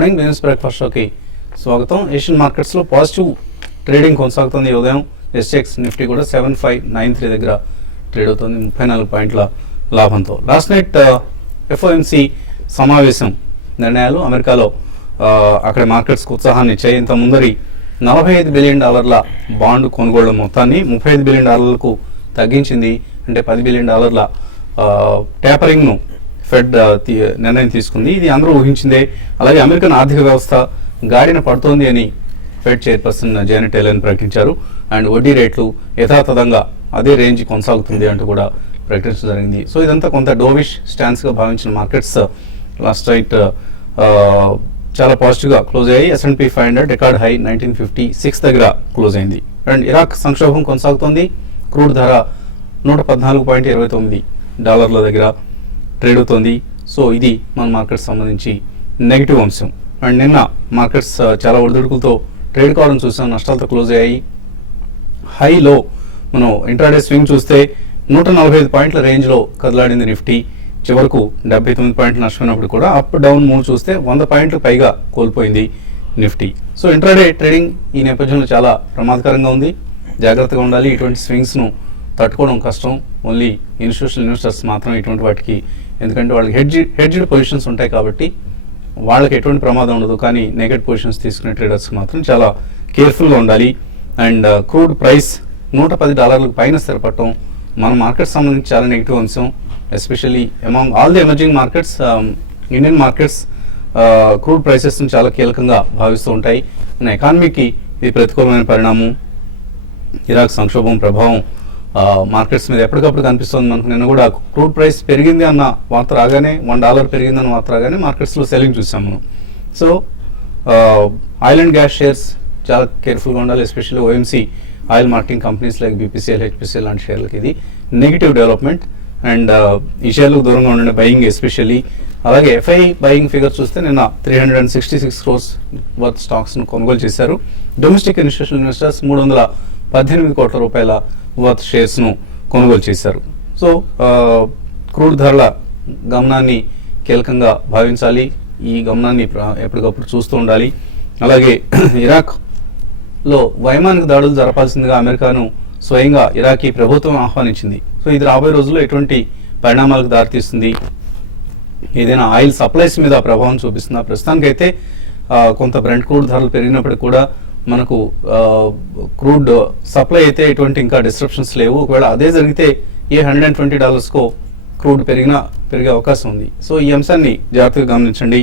Morning business breakfast షోకి స్వాగతం. Asian మార్కెట్స్లో పాజిటివ్ ట్రేడింగ్ కొనసాగుతుంది. ఉదయం ఎస్ఎక్స్ నిఫ్టీ కూడా 7593 దగ్గర ట్రేడ్ అవుతుంది 34 పాయింట్ల లాభంతో. లాస్ట్ నైట్ ఎఫ్ఓఎంసి సమావేశం నిర్ణయాలు అమెరికాలో అక్కడ మార్కెట్స్కి ఉత్సాహాన్ని ఇచ్చాయి. ఇంత ముందరి $45 బిలియన్ బాండ్ కొనుగోళ్ల మొత్తాన్ని $35 బిలియన్ తగ్గించింది. అంటే $10 బిలియన్ ట్యాపరింగ్ను ఫెడ్ నిర్ణయం తీసుకుంది. ఇది అందరూ ఊహించిందే. అలాగే అమెరికన్ ఆర్థిక వ్యవస్థ గాడిన పడుతోంది అని ఫెడ్ చైర్పర్సన్ జానెట్ యెలెన్ ప్రకటించారు. అండ్ వడ్డీ రేట్లు యథాతథంగా అదే రేంజ్ కొనసాగుతుంది అంటూ కూడా ప్రకటించడం జరిగింది. సో ఇదంతా కొంత డోవిష్ స్టాన్స్గా భావించిన మార్కెట్స్ లాస్ట్ నైట్ చాలా పాజిటివ్గా క్లోజ్ అయ్యాయి. S&P 500 రికార్డ్ హై 1956 దగ్గర క్లోజ్ అయింది. అండ్ ఇరాక్ సంక్షోభం కొనసాగుతోంది. క్రూడ్ ధర $114.29 దగ్గర ట్రేడ్ అవుతోంది. సో ఇది మన మార్కెట్స్ సంబంధించి నెగిటివ్ అంశం. అండ్ నిన్న మార్కెట్స్ చాలా ఒడిదుడుకులతో ట్రేడ్ కావడం చూసాం, నష్టాలతో క్లోజ్ అయ్యాయి. హైలో మనం ఇంట్రాడే స్వింగ్ చూస్తే 145 పాయింట్ల రేంజ్లో కదలాడింది నిఫ్టీ. చివరకు 79 పాయింట్లు నష్టమైనప్పుడు కూడా అప్ డౌన్ మూవ్ చూస్తే 100 పాయింట్లు పైగా కోల్పోయింది నిఫ్టీ. సో ఇంట్రాడే ట్రేడింగ్ ఈ నేపథ్యంలో చాలా ప్రమాదకరంగా ఉంది. జాగ్రత్తగా ఉండాలి. ఇటువంటి స్వింగ్స్ను తట్టుకోవడం కష్టం. ఓన్లీ ఇన్స్టిట్యూషనల్ ఇన్వెస్టర్స్ మాత్రం ఇటువంటి వాటికి, ఎందుకంటే వాళ్ళకి హెడ్జ్డ్ పొజిషన్స్ ఉంటాయి కాబట్టి వాళ్ళకి ఎటువంటి ప్రమాదం ఉండదు. కానీ నెగెటివ్ పొజిషన్స్ తీసుకునే ట్రేడర్స్ మాత్రం చాలా కేర్ఫుల్గా ఉండాలి. అండ్ క్రూడ్ ప్రైస్ $110 పైన స్థిరపడటం మన మార్కెట్స్ సంబంధించి చాలా నెగిటివ్ అంశం. Especially among all the emerging markets, Indian markets crude ప్రైసెస్ని చాలా కీలకంగా భావిస్తూ ఉంటాయి. మన ఎకానమీకి ఇది ప్రతికూలమైన పరిణామం. ఇరాక్ సంక్షోభం ప్రభావం మార్కెట్స్ మీద ఎప్పటికప్పుడు కనిపిస్తుంది మనకు. నిన్న కూడా క్రూడ్ ప్రైస్ పెరిగింది అన్న వార్త రాగానే, $1 పెరిగిందన్న వార్త రాగానే మార్కెట్స్లో సెల్లింగ్ చూసాం మనం. So oil and gas shares చాలా కేర్ఫుల్గా ఉండాలి. Especially OMC oil marketing companies like BPCL, HPCL లాంటి షేర్లకి ఇది నెగిటివ్ డెవలప్మెంట్. అండ్ ఈ షేర్లకు దూరంగా ఉండే బయింగ్ ఎస్పెషల్లీ. అలాగే FI బయింగ్ ఫిగర్ చూస్తే నిన్న 366 crores వర్త్ స్టాక్స్ను కొనుగోలు చేశారు. డొమెస్టిక్ ఇన్స్టిట్యూషనల్ ఇన్వెస్టర్స్ $318 కోట్ల వర్త్ షేర్స్ను కొనుగోలు చేశారు. సో క్రూడ్ ధరల గమనాన్ని కీలకంగా భావించాలి. ఈ గమనాన్ని ఎప్పటికప్పుడు చూస్తూ ఉండాలి. అలాగే ఇరాక్లో వైమానిక దాడులు జరపాల్సిందిగా అమెరికాను స్వయంగా ఇరాకీ ప్రభుత్వం ఆహ్వానించింది. సో ఇది రాబోయే రోజుల్లో ఎటువంటి పరిణామాలకు దారితీస్తుంది, ఏదైనా ఆయిల్ సప్లైస్ మీద ప్రభావం చూపిస్తుందా? ప్రస్తుతానికైతే కొంత బ్రెంట్ క్రూడ్ ధరలు పెరిగినప్పటికీ కూడా మనకు క్రూడ్ సప్లై అయితే ఎటువంటి ఇంకా డిస్ట్రప్షన్స్ లేవు. ఒకవేళ అదే జరిగితే $120 క్రూడ్ పెరిగే అవకాశం ఉంది. సో ఈ అంశాన్ని జాగ్రత్తగా గమనించండి.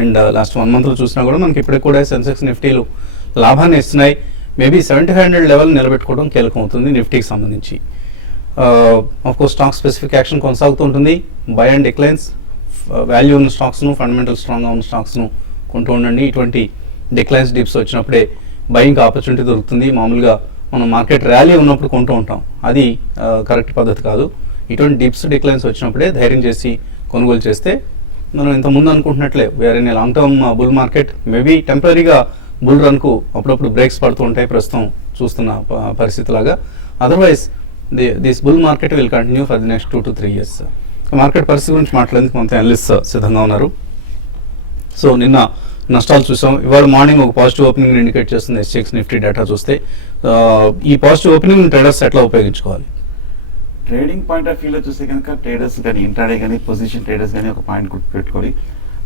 అండ్ లాస్ట్ 1 monthలో చూసినా కూడా మనకి ఇప్పటికి కూడా సెన్సెక్స్ నిఫ్టీలు లాభాన్ని ఇస్తున్నాయి. మేబీ 7500 లెవెల్ నిలబెట్టుకోవడం కీలకం అవుతుంది నిఫ్టీకి సంబంధించి. ఆఫ్కోర్స్ స్టాక్ స్పెసిఫిక్ యాక్షన్ కొనసాగుతూ ఉంటుంది. బై అండ్ డిక్లైన్స్, వాల్యూ ఉన్న స్టాక్స్ను, ఫండమెంటల్ స్ట్రాంగ్గా ఉన్న స్టాక్స్ను కొంటూ ఉండండి. ఇటువంటి డిక్లైన్స్ డిప్స్ వచ్చినప్పుడే బయింగ్ ఆపర్చునిటీ దొరుకుతుంది. మామూలుగా మనం మార్కెట్ ర్యాలీ ఉన్నప్పుడు కొంటూ ఉంటాం, అది కరెక్ట్ పద్ధతి కాదు. ఇటువంటి డిప్స్ డిక్లైన్స్ వచ్చినప్పుడే ధైర్యం చేసి కొనుగోలు చేస్తే మనం ఇంతకుముందు అనుకుంటున్నట్లే we're in a long term bull market. Maybe టెంపరీగా బుల్ రన్కు అప్పుడప్పుడు బ్రేక్స్ పడుతూ ఉంటాయి ప్రస్తుతం చూస్తున్న పరిస్థితి లాగా. Otherwise this bull market will continue for the next 2 to 3 years. Market పరిస్థితి గురించి మాట్లాడేందుకు కొంత అనలిస్ట్ సిద్ధంగా ఉన్నారు. సో నిన్న నష్టాలు చూసాం. ఇవాళ మార్నింగ్ ఒక పాజిటివ్ ఓపెనింగ్ ఇండికేట్ చేస్తుంది SGX నిఫ్టీ డేటా చూస్తే. ఈ పాజిటివ్ ఓపెనింగ్ ట్రేడర్స్ ఎట్లా ఉపయోగించుకోవాలి? ట్రేడింగ్ పాయింట్ ఆఫ్ వ్యూలో చూస్తే కనుక ట్రేడర్స్ కానీ, ఇంట్రాడే కానీ, పొజిషన్ ట్రేడర్స్ కానీ ఒక పాయింట్ గుర్తుపెట్టుకోవాలి.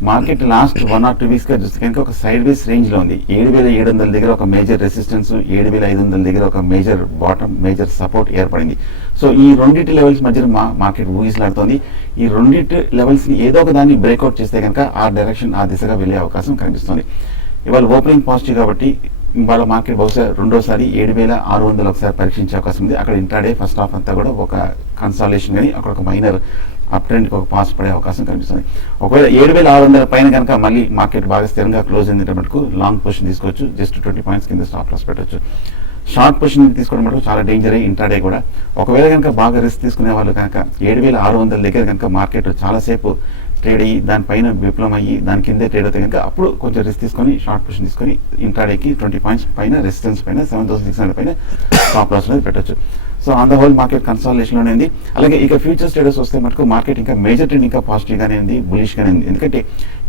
మార్కెట్ లాస్ట్ 1 or 2 weeks గా చూస్తే కనుక ఒక సైడ్ వేస్ రేంజ్ లో ఉంది. 7700 దగ్గర ఒక మేజర్ రెసిస్టెన్స్, 7500 దగ్గర ఒక మేజర్ బాటమ్, మేజర్ సపోర్ట్ ఏర్పడింది. సో ఈ రెండింటి లెవెల్స్ మధ్య మార్కెట్ ఊగిసలాడుతోంది. ఈ రెండింటి లెవెల్స్ ని ఏదో ఒక దాన్ని బ్రేక్అవుట్ చేస్తే కనుక ఆ డైరెక్షన్, ఆ దిశగా వెళ్ళే అవకాశం కనిపిస్తుంది. ఇవాళ ఓపెనింగ్ పాజిటివ్ కాబట్టి ఇవాళ మార్కెట్ బహుశా రెండోసారి 7600 ఒకసారి పరీక్షించే అవకాశం ఉంది. అక్కడ ఇంట్రాడే ఫస్ట్ హాఫ్ అంతా కూడా ఒక కన్సాలేషన్ కానీ, అక్కడ ఒక మైనర్ అప్ ట్రెండ్కి ఒక పాస్ పడే అవకాశం కనిపిస్తుంది. ఒకవేళ 7600 పైన కనుక మళ్ళీ మార్కెట్ బాగా స్థిరంగా క్లోజ్ అయింది మటుకు లాంగ్ పొజిషన్ తీసుకోవచ్చు. జస్ట్ 20 points కింద స్టాప్ లాస్ పెట్టవచ్చు. షార్ట్ పొజిషన్ తీసుకోవడం మటుకు చాలా డేంజర్ ఇంట్రాడే కూడా. ఒకవేళ కనుక బాగా రిస్క్ తీసుకునే వాళ్ళు కనుక 7600 దగ్గర కనుక మార్కెట్ చాలాసేపు ట్రేడ్ అయ్యి దానిపైన విప్లవం అయ్యి దాని కిందే ట్రేడ్ అవుతాయి కనుక అప్పుడు కొంచెం రిస్క్ తీసుకొని షార్ట్ పొజిషన్ తీసుకొని ఇంట్రాడేకి 20 పాయింట్స్ పైన రెసిస్టెన్స్ పైన 7,600 పైన స్టాప్ లాస్ అనేది పెట్టచ్చు. So on the whole market కన్సాలిడేషన్లోనే ఉంది. అలాగే ఇక ఫ్యూచర్ ట్రేడర్స్ వస్తే మటుకు మార్కెట్ ఇంకా మేజర్ ట్రెండ్ ఇంకా పాజిటివ్గానే ఉంది, బులిష్గానే ఉంది. ఎందుకంటే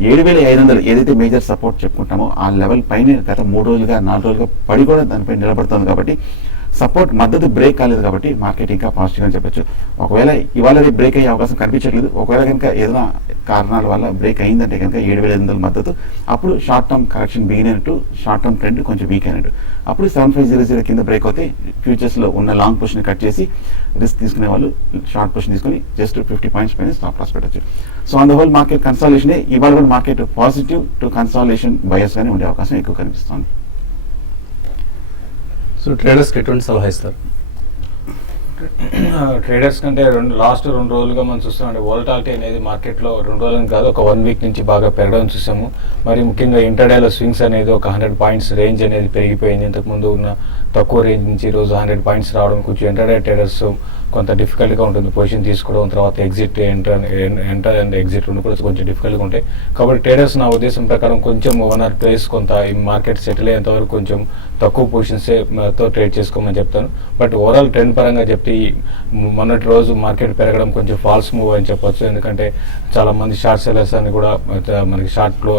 7,500 ఏదైతే మేజర్ సపోర్ట్ చెప్పుకుంటామో ఆ లెవెల్ పైన గత 3 రోజులుగా 4 రోజులుగా పడి కూడా దానిపై నిలబడుతుంది. కాబట్టి సపోర్ట్ మద్దతు బ్రేక్ కాలేదు కాబట్టి మార్కెట్ ఇంకా పాజిటివ్ అని చెప్పొచ్చు. ఒకవేళ ఇవాళ బ్రేక్ అయ్యే అవకాశం కనిపించట్లేదు. ఒకవేళ కనుక ఏదైనా కారణాల వల్ల బ్రేక్ అయిందంటే కనుక 7,500 మద్దతు, అప్పుడు షార్ట్ టర్మ్ కరెక్షన్ బిగిన్ అయినట్టు, షార్ట్ టర్మ్ ట్రెండ్ కొంచెం వీక్ అయినట్టు. అప్పుడు 7500 కింద బ్రేక్ అవుతే ఫ్యూచర్స్లో ఉన్న లాంగ్ పొజిషన్ కట్ చేసి రిస్క్ తీసుకునే వాళ్ళు షార్ట్ పొజిషన్ తీసుకొని జస్ట్ 50 పాయింట్స్ పైన స్టాప్ లాస్ పెట్టచ్చు. So on the whole market consolidation, ఇవాళ కూడా market positive to consolidation bias గానే ఉండే అవకాశం ఎక్కువ కనిపిస్తుంది. సో ట్రేడర్స్కి ఎటువంటి సలహా ఇస్తారు? ట్రేడర్స్ కంటే లాస్ట్ 2 రోజులుగా మనం చూస్తామంటే వోలటాలిటీ అనేది మార్కెట్లో 2 రోజులని కాదు ఒక 1 వీక్ నుంచి బాగా పెరగడం చూసాము. మరి ముఖ్యంగా ఇంటర్డేలో స్వింగ్స్ అనేది ఒక 100 పాయింట్స్ రేంజ్ అనేది పెరిగిపోయింది. ఇంతకుముందు ఉన్న తక్కువ రేంజ్ నుంచి ఈరోజు 100 పాయింట్స్ రావడం కొంచెం ఇంటర్డే ట్రేడర్స్ కొంత డిఫికల్ట్గా ఉంటుంది. పొజిషన్ తీసుకోవడం, తర్వాత ఎగ్జిట్ ఎంటర్ అండ్ ఎగ్జిట్ రెండు కూడా కొంచెం డిఫికల్ట్గా ఉంటాయి. కాబట్టి ట్రేడర్స్ నా ఉద్దేశం ప్రకారం కొంచెం 1 ఆర్ 2 డేస్ కొంత ఈ మార్కెట్ సెటిల్ అయ్యేంత వరకు కొంచెం తక్కువ పొజిషన్స్తో ట్రేడ్ చేసుకోమని చెప్తాను. బట్ ఓవరాల్ ట్రెండ్ పరంగా చెప్తే మొన్నటి రోజు మార్కెట్ పెరగడం కొంచెం ఫాల్స్ మూవ్ అని చెప్పొచ్చు. ఎందుకంటే చాలా మంది షార్ట్ సెల్లర్స్ అని కూడా మనకి షార్ట్లో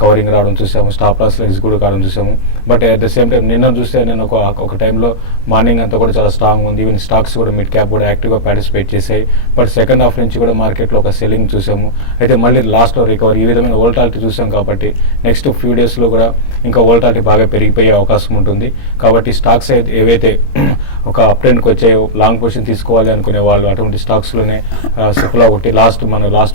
కవరింగ్ రావడం చూసాము, స్టాప్ లాస్ ఎగ్జిక్యూట్ కావడం చూసాము. But at the same time నిన్న చూస్తే నేను ఒక టైంలో మార్నింగ్ అంతా కూడా చాలా స్ట్రాంగ్ ఉంది. ఈవెన్ స్టాక్స్ కూడా మిడ్ క్యాప్ కూడా యాక్టివ్గా పార్టిసిపేట్ చేశాయి. బట్ సెకండ్ హాఫ్ నుంచి కూడా మార్కెట్లో ఒక సెల్లింగ్ చూసాము. అయితే మళ్ళీ లాస్ట్లో రికవరీ, ఈ విధమైన వోల్టాలిటీ చూసాం. కాబట్టి నెక్స్ట్ ఫ్యూ డేస్లో కూడా ఇంకా వోల్టాలిటీ బాగా పెరిగిపోయే అవకాశం ఉంటుంది. కాబట్టి స్టాక్స్ అయితే ఏవైతే ఒక అప్ ట్రెండ్కి వచ్చాయో లాంగ్ పొజిషన్ తీసుకోవాలి అనుకునే వాళ్ళు అటువంటి స్టాక్స్లోనే సిప్లా ఒకటి లాస్ట్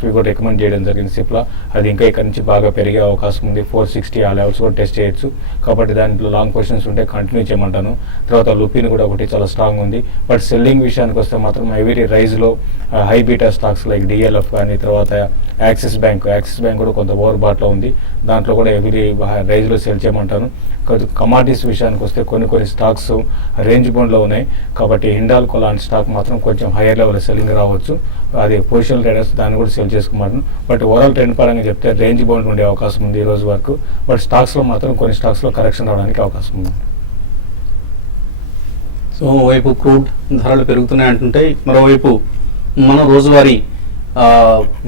వీక్ కూడా రికమెండ్ చేయడం జరిగింది. సిప్లా అది ఇంకా ఇక్కడ నుంచి బాగా పెరిగే అవకాశం ఉంది. 460 ఆ లెవెల్స్ కూడా టెస్ట్ చేయొచ్చు. కాబట్టి దాంట్లో లాంగ్ పొజిషన్స్ ఉంటే కంటిన్యూ చేయమంటాను. తర్వాత లుపిన్ కూడా ఒకటి చాలా స్ట్రాంగ్ ఉంది. బట్ సెల్లింగ్ విషయానికి వస్తే మాత్రం ఎవరీ రైజ్లో high beta stocks like DLF కానీ, తర్వాత యాక్సిస్ బ్యాంక్ కూడా కొంత ఓవర్ బాట్లో ఉంది. దాంట్లో కూడా ఎవరీ రైజ్లో సెల్ చేయమంటాను. కమాడిటీస్ విషయానికి వస్తే కొన్ని స్టాక్స్ రేంజ్ బౌండ్లో ఉన్నాయి. కాబట్టి హిండాల్కో లాంటి స్టాక్ మాత్రం కొంచెం హైయర్ లెవెల్ సెల్లింగ్ రావచ్చు. అది పొజిషనల్ ట్రేడర్స్ దాన్ని కూడా సెల్ చేసుకోమంటాను. బట్ ఓవరాల్ ట్రెండ్ పరంగా చెప్తే రేంజ్ బౌండ్ ఉండే అవకాశం ఉంది ఈ రోజు వరకు. బట్ స్టాక్స్లో మాత్రం కొన్ని స్టాక్స్లో కరెక్షన్ రావడానికి అవకాశం ఉంది. సో ఓవైపు క్రూడ్ ధరలు పెరుగుతున్నాయి అంటుంటాయి, మరోవైపు మన రోజువారీ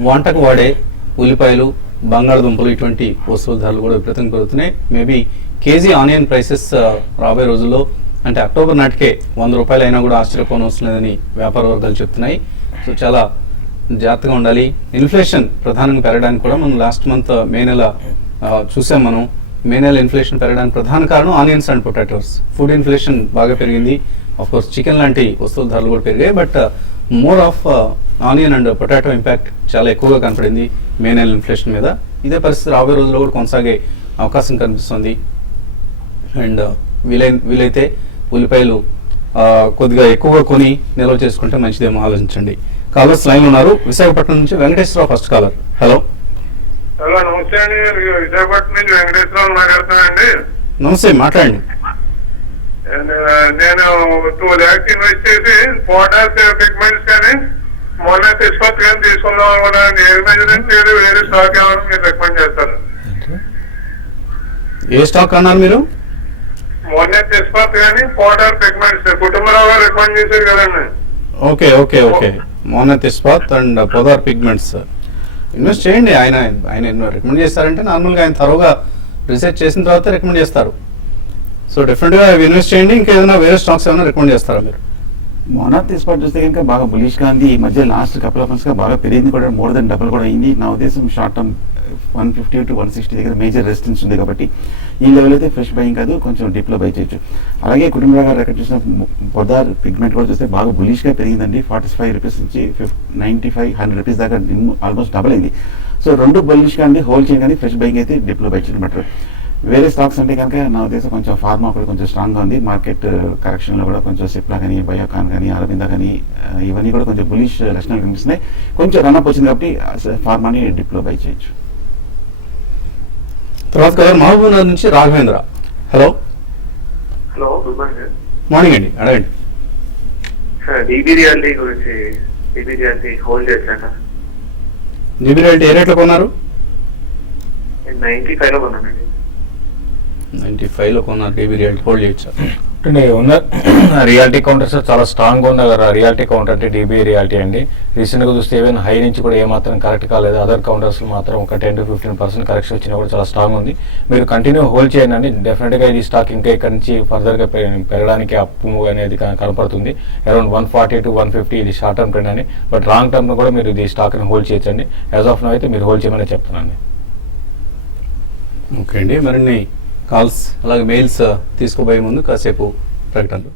వంటకు వాడే ఉల్లిపాయలు, బంగాళదుంపలు ఇటువంటి వస్తువుల ధరలు కూడా విపరీతంగా పెరుగుతున్నాయి. మేబీ కేజీ ఆనియన్ ప్రైసెస్ రాబోయే రోజుల్లో అంటే అక్టోబర్ నాటికే 100 రూపాయలు అయినా కూడా ఆశ్చర్యపోనవసరం లేదని వ్యాపార వర్గాలు చెప్తున్నాయి. సో చాలా జాగ్రత్తగా ఉండాలి. ఇన్ఫ్లేషన్ ప్రధానంగా పెరగడానికి కూడా మనం లాస్ట్ మంత్ మే నెల చూసాం. మనం మే నెల ఇన్ఫ్లేషన్ పెరగడానికి ప్రధాన కారణం onions and potatoes. Food inflation బాగా పెరిగింది. ఆఫ్ కోర్స్ చికెన్ లాంటి వస్తువుల ధరలు కూడా పెరిగాయి. But more of onion and potato impact చాలా ఎక్కువగా కనపడింది మే నెల ఇన్ఫ్లేషన్ మీద. ఇదే పరిస్థితి రాబోయే రోజుల్లో కూడా కొనసాగే అవకాశం కనిపిస్తుంది. అండ్ వీలైతే ఉల్లిపాయలు కొద్దిగా ఎక్కువగా కొని నిల్వ చేసుకుంటే మంచిదేమో ఆలోచించండి. కాలర్స్ లైన్ ఉన్నారు. విశాఖపట్నం నుంచి వెంకటేశ్వరరావు ఫస్ట్ కాలర్. హలో నమస్తే అండి, విశాఖపట్నం నుంచి వెంకటేశ్వరరావు మాట్లాడుతున్నానండి. నమస్తే, మాట్లాడండి. నేను 2 lakhs ఇన్వెస్ట్ చేసి పోటాస్ పిగ్మెంట్స్ కానీ మొన్న ఇస్పత్ కానీ తీసుకుందాం అనుకున్నాను. ఏ మెజర్మెంట్ వేరే స్టాక్ ఏమైనా మీరు రికమెండ్ చేస్తారు? ఏ స్టాక్ అన్నారు మీరు? మొన్న ఇస్పత్ కానీ పోటార్ పిగ్మెంట్స్ కుటుంబరావు గారు రికమెండ్ చేశారు కదండి. Okay Monnet Ispat and Poddar pigments invest చేయండి. ఆయన రికమెండ్ చేస్తారంటే నార్మల్గా ఆయన తరువుగా రీసెర్చ్ చేసిన తర్వాత రికమెండ్ చేస్తారు. సో డెఫినెట్గా ఇన్వెస్ట్ చేయండి. ఇంకా ఏదైనా వేరే స్టాక్స్ ఏమైనా రికమెండ్ చేస్తారా మీరు? మోనార్త్ ఇస్పాట్ చూస్తే కనుక బాగా బులిష్గా ఉంది. ఈ మధ్య లాస్ట్ కపుల్ ఆఫ్ మంత్స్గా బాగా పెరిగింది కూడా, మోర్ దెన్ డబుల్ కూడా అయింది. నా ఉద్దేశం షార్ట్ టర్మ్ 150 to 160 దగ్గర మేజర్ రెసిస్టెన్స్ ఉంది. కాబట్టి ఈ లెవెల్ అయితే ఫ్రెష్ బయింగ్ కాదు, కొంచెం డీప్లో బై చేయొచ్చు. అలాగే కుటుంబరావు గారు ఎక్కడ చూసిన పొదార్ పిగ్మెంట్ కూడా చూస్తే బాగా బులిష్గా పెరిగిందండి. 45 రూపీస్ నుంచి 95, 100 రూపీస్ దాకా ఆల్మోస్ట్ డబుల్ అయింది. సో రెండు బులిష్గా అండి, హోల్ చేయండి కానీ ఫ్రెష్ బయింగ్ అయితే డీప్లో బై చేయడం బెటర్. వేరే స్టాక్స్ అంటే కనుక నా ఉద్దేశం కొంచెం ఫార్మా కూడా కొంచెం స్ట్రాంగ్గా ఉంది. మార్కెట్ కరెక్షన్లో కూడా కొంచెం సిప్లా కానీ, బయోకాన్ కానీ, అరవింద కానీ ఇవన్నీ కూడా కొంచెం బులిష్ లక్షణాలు కనిపిస్తున్నాయి. కొంచెం రన్అప్ వచ్చింది కాబట్టి ఫార్మాని డిప్లో బై చేయొచ్చు. తర్వాత కలర్ మహబూబ్ నగర్ నుంచి Raghavendra. Hello good morning. Morning అండి, అడగండి. DB రియాలిటీ గురించి, DB రియాలిటీ హోల్డ్ చేశాక డీబీ రియాలిటీ ఏ రేట్లో కొన్నారు? 95 లో కొన్నానండి. 95లో కొన్నారు. డీబీ రియాలిటీ హోల్డ్ చేయొచ్చా? అంటే ఉన్న రియాలిటీ కౌంటర్స్ చాలా స్ట్రాంగ్ ఉన్న రియాలిటీ కౌంటర్ అంటే డీబీ రియాలిటీ అండి. రీసెంట్గా చూస్తే ఈవెన్ హై నుంచి కూడా ఏమాత్రం కరెక్ట్ కాలేదు. అదర్ కౌంటర్స్ మాత్రం ఒక 10 to 15% కరెక్షన్ వచ్చినా కూడా చాలా స్ట్రాంగ్ ఉంది. మీరు కంటిన్యూ హోల్డ్ చేయండి అండి. డెఫినెట్గా ఇది స్టాక్ ఇంకా ఇక్కడ నుంచి ఫర్దర్గా పెరగడానికి అప్పు అనేది కనపడుతుంది. అరౌండ్ 140 to 150 ఇది షార్ట్ టర్మ్ ట్రెండ్ అని. బట్ లాంగ్ టర్మ్లో కూడా మీరు ఇది స్టాక్ని హోల్డ్ చేయొచ్చండి. యాజ్ ఆఫ్ నో అయితే మీరు హోల్డ్ చేయమని చెప్తున్నాను. ఓకే అండి, మరిన్ని కాల్స్ అలాగే మెయిల్స్ తీసుకోబోయే ముందు కాసేపు ప్రకటనలు.